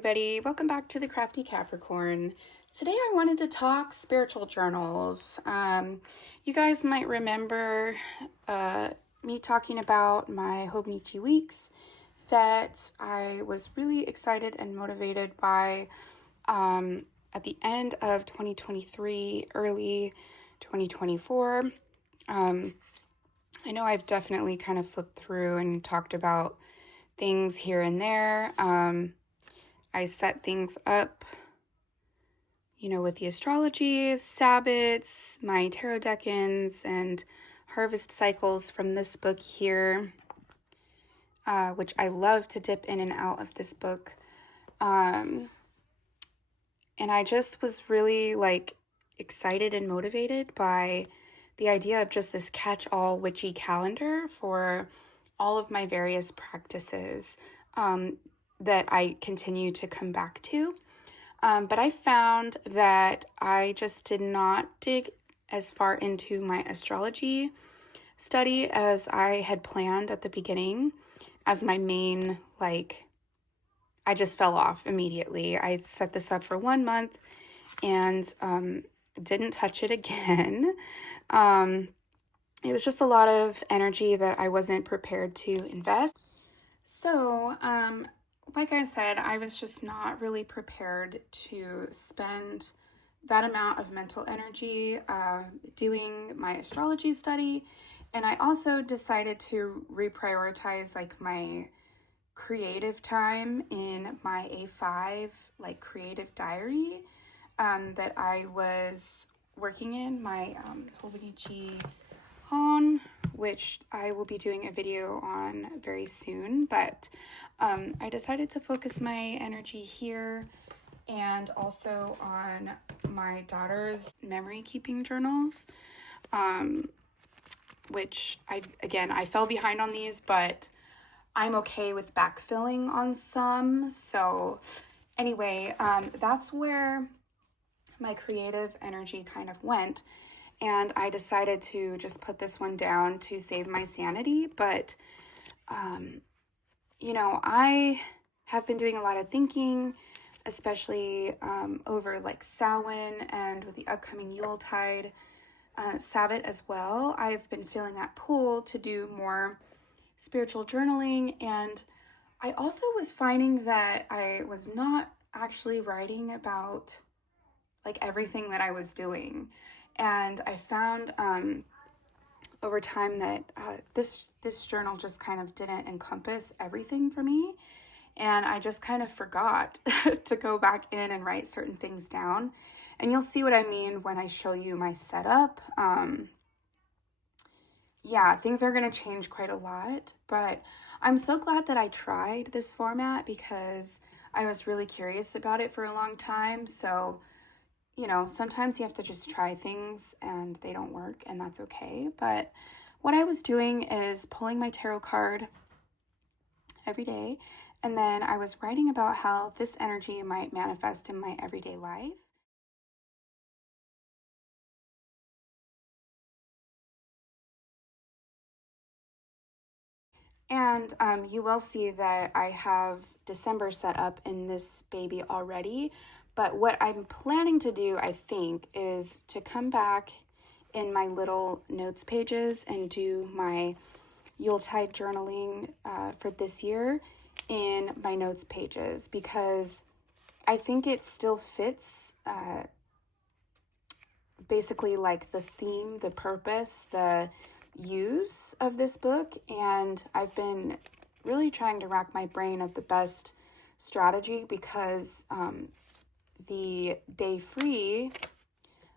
everybody. Welcome back to the Crafty Capricorn. Today I wanted to talk spiritual journals. You guys might remember me talking about my Hobonichi weeks that I was really excited and motivated by at the end of 2023, early 2024. I know I've definitely kind of flipped through and talked about things here and there. I set things up, with the astrology, Sabbats, my tarot decans, and harvest cycles from this book here, which I love to dip in and out of this book. And I just was really excited and motivated by the idea of just this catch-all witchy calendar for all of my various practices that I continue to come back to. But I found that I just did not dig as far into my astrology study as I had planned at the beginning as my main, I just fell off immediately. I set this up for 1 month and didn't touch it again. It was just a lot of energy that I wasn't prepared to invest. So, like I said, I was just not really prepared to spend that amount of mental energy doing my astrology study. And I also decided to reprioritize my creative time in my A5 creative diary that I was working in, my Hobonichi on, which I will be doing a video on very soon, but I decided to focus my energy here and also on my daughter's memory keeping journals, which I fell behind on these, but I'm okay with backfilling on some. So anyway, that's where my creative energy kind of went. And I decided to just put this one down to save my sanity. But, I have been doing a lot of thinking, especially over Samhain and with the upcoming Yuletide Sabbath as well. I've been feeling that pull to do more spiritual journaling. And I also was finding that I was not actually writing about everything that I was doing. And I found over time that this journal just kind of didn't encompass everything for me. And I just kind of forgot to go back in and write certain things down. And you'll see what I mean when I show you my setup. Things are going to change quite a lot. But I'm so glad that I tried this format because I was really curious about it for a long time. So sometimes you have to just try things and they don't work, and that's okay. But what I was doing is pulling my tarot card every day, and then I was writing about how this energy might manifest in my everyday life. And you will see that I have December set up in this baby already. But what I'm planning to do, I think, is to come back in my little notes pages and do my Yuletide journaling for this year in my notes pages, because I think it still fits basically the theme, the purpose, the use of this book. And I've been really trying to rack my brain of the best strategy because the Day Free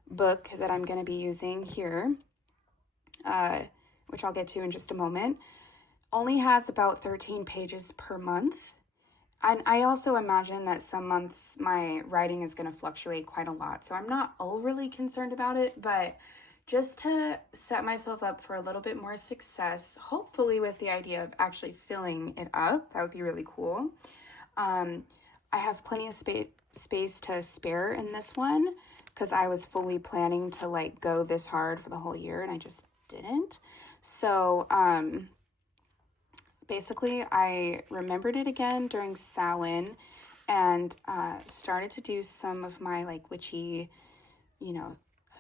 book that I'm going to be using here, which I'll get to in just a moment, only has about 13 pages per month. And I also imagine that some months my writing is going to fluctuate quite a lot. So I'm not overly concerned about it, but just to set myself up for a little bit more success, hopefully with the idea of actually filling it up, that would be really cool. I have plenty of space to spare in this one because I was fully planning to go this hard for the whole year, and I just didn't. So basically I remembered it again during Samhain, and started to do some of my like witchy,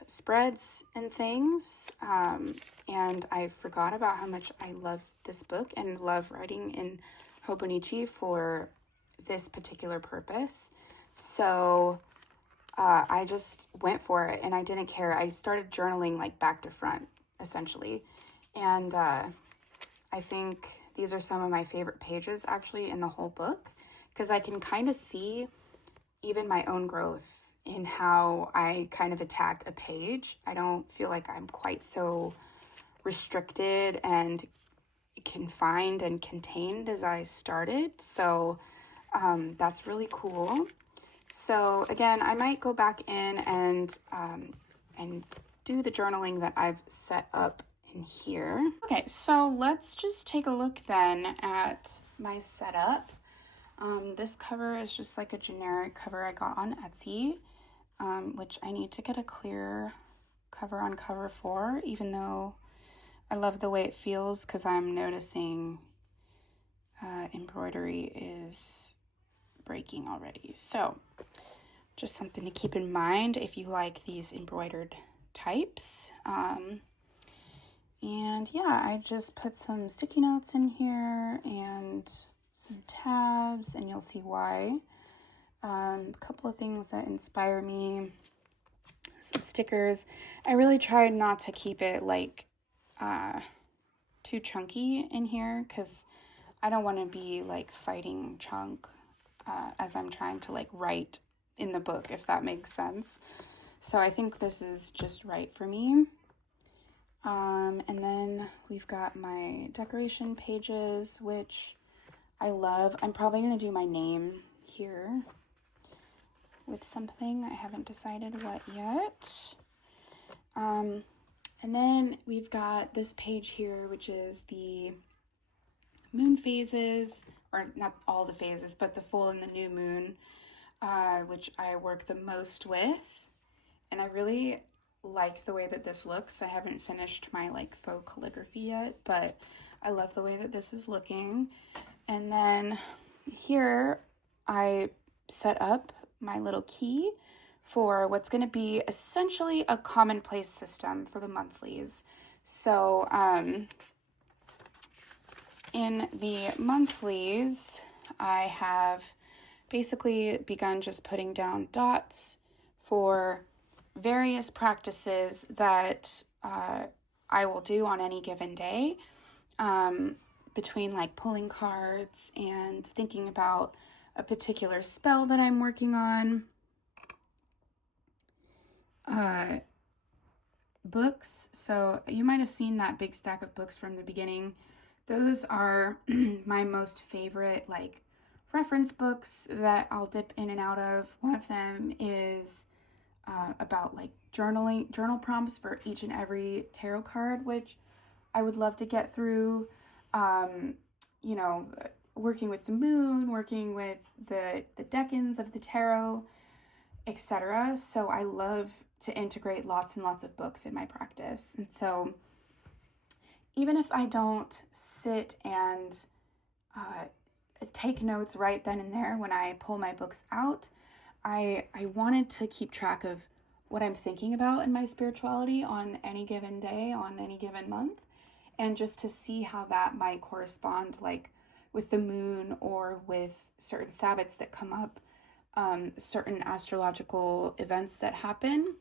spreads and things. And I forgot about how much I love this book and love writing in Hobonichi for this particular purpose. So I just went for it and I didn't care. I started journaling like back to front, essentially. And I think these are some of my favorite pages actually in the whole book, because I can kind of see even my own growth in how I kind of attack a page. I don't feel like I'm quite so restricted and confined and contained as I started. So that's really cool. So again, I might go back in and do the journaling that I've set up in here. Okay, so let's just take a look then at my setup. This cover is just like a generic cover I got on Etsy, which I need to get a clear cover on cover for, even though I love the way it feels, because I'm noticing embroidery is breaking already. So just something to keep in mind if you like these embroidered types. And yeah, I just put some sticky notes in here and some tabs, and you'll see why. A couple of things that inspire me, some stickers. I really tried not to keep it like too chunky in here, because I don't want to be like fighting chunk as I'm trying to like write in the book, if that makes sense. So I think this is just right for me. And then we've got my decoration pages, which I love. I'm probably going to do my name here with something. I haven't decided what yet. And then we've got this page here, which is the moon phases, or not all the phases, but the full and the new moon, which I work the most with. And I really like the way that this looks. I haven't finished my like faux calligraphy yet, but I love the way that this is looking. And then here I set up my little key for what's going to be essentially a commonplace system for the monthlies. So in the monthlies, I have basically begun just putting down dots for various practices that I will do on any given day, between like pulling cards and thinking about a particular spell that I'm working on. Books, so you might have seen that big stack of books from the beginning. Those are my most favorite like reference books that I'll dip in and out of. One of them is about like journal prompts for each and every tarot card, which I would love to get through. Working with the moon, working with the decans of the tarot, etc. So I love to integrate lots and lots of books in my practice. And so even if I don't sit and take notes right then and there when I pull my books out, I wanted to keep track of what I'm thinking about in my spirituality on any given day, on any given month, and just to see how that might correspond like with the moon or with certain Sabbats that come up, certain astrological events that happen,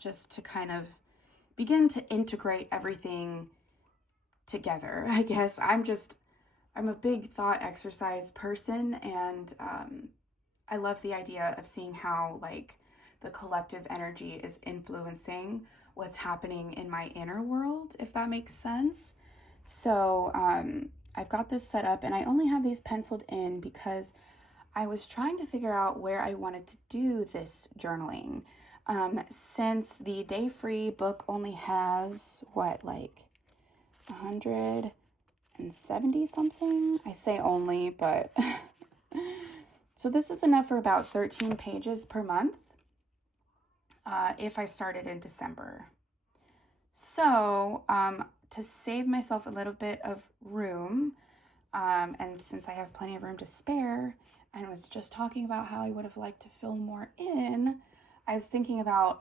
just to kind of begin to integrate everything together. I guess I'm a big thought exercise person, and I love the idea of seeing how like the collective energy is influencing what's happening in my inner world, if that makes sense. So I've got this set up, and I only have these penciled in because I was trying to figure out where I wanted to do this journaling. Since the Day Free book only has like 170 something. I say only, but so this is enough for about 13 pages per month if I started in December. So to save myself a little bit of room, and since I have plenty of room to spare, and was just talking about how I would have liked to fill more in, I was thinking about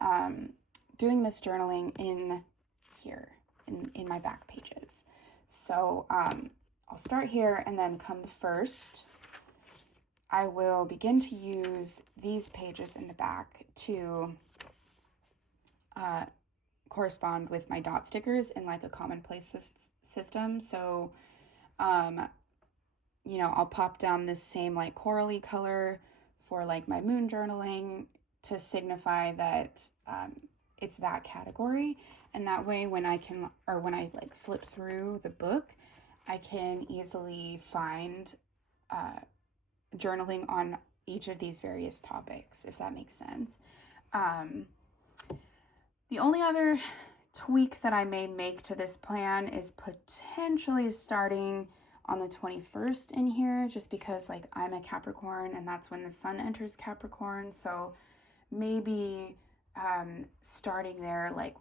doing this journaling in here, in my back pages. So I'll start here, and then come first, I will begin to use these pages in the back to correspond with my dot stickers in like a commonplace system. So, you know, I'll pop down this same like corally color for like my moon journaling to signify that it's that category. And that way when I like flip through the book, I can easily find journaling on each of these various topics, if that makes sense. The only other tweak that I may make to this plan is potentially starting on the 21st in here, just because like I'm a Capricorn and that's when the sun enters Capricorn. So maybe starting there like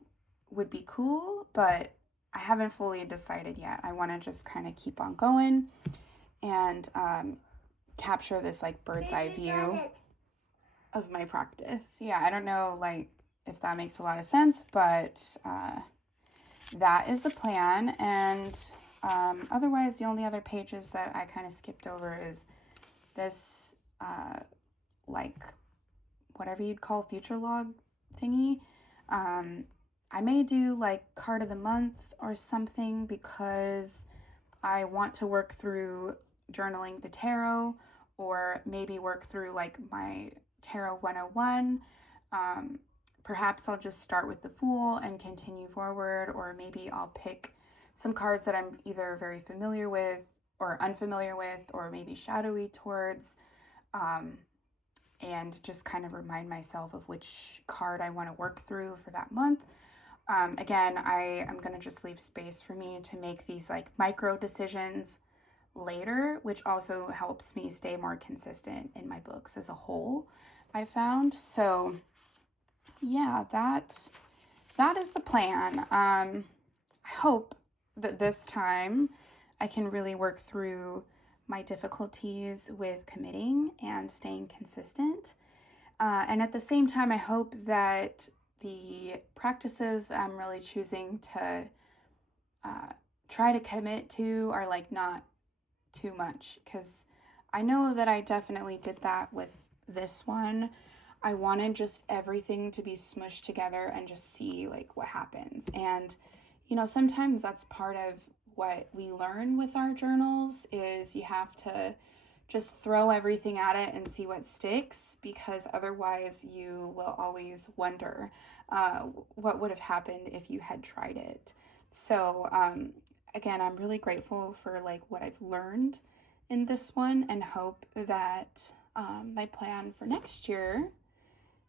would be cool, but I haven't fully decided yet. I want to just kind of keep on going and capture this like bird's eye view of my practice. Yeah, I don't know like if that makes a lot of sense, but that is the plan. And otherwise, the only other pages that I kind of skipped over is this like whatever you'd call future log thingy. I may do like card of the month or something, because I want to work through journaling the tarot, or maybe work through like my tarot 101. Perhaps I'll just start with the Fool and continue forward, or maybe I'll pick some cards that I'm either very familiar with or unfamiliar with, or maybe shadowy towards, and just kind of remind myself of which card I want to work through for that month. Again, I am going to just leave space for me to make these like micro decisions later, which also helps me stay more consistent in my books as a whole, I found. So yeah, that is the plan. I hope that this time I can really work through my difficulties with committing and staying consistent. And at the same time, I hope that the practices I'm really choosing to try to commit to are like not too much, because I know that I definitely did that with this one. I wanted just everything to be smushed together and just see like what happens. And you know, sometimes that's part of what we learn with our journals, is you have to just throw everything at it and see what sticks, because otherwise you will always wonder what would have happened if you had tried it. So again, I'm really grateful for like what I've learned in this one, and hope that my plan for next year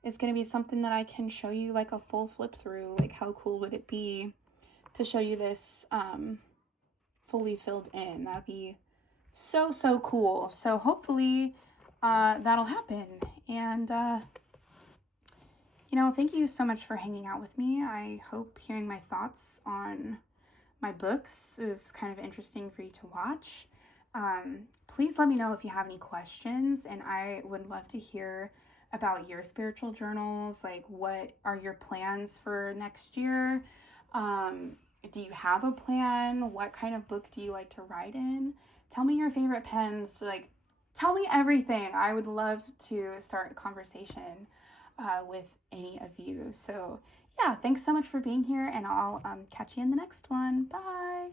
is going to be something that I can show you like a full flip through. Like, how cool would it be to show you this fully filled in? That'd be so cool. So hopefully that'll happen. And you know, thank you so much for hanging out with me. I hope hearing my thoughts on my books was kind of interesting for you to watch. Please let me know if you have any questions, and I would love to hear about your spiritual journals. Like, what are your plans for next year? Do you have a plan? What kind of book do you like to write in? Tell me your favorite pens. Like, tell me everything. I would love to start a conversation with any of you. So yeah, thanks so much for being here, and I'll catch you in the next one. Bye.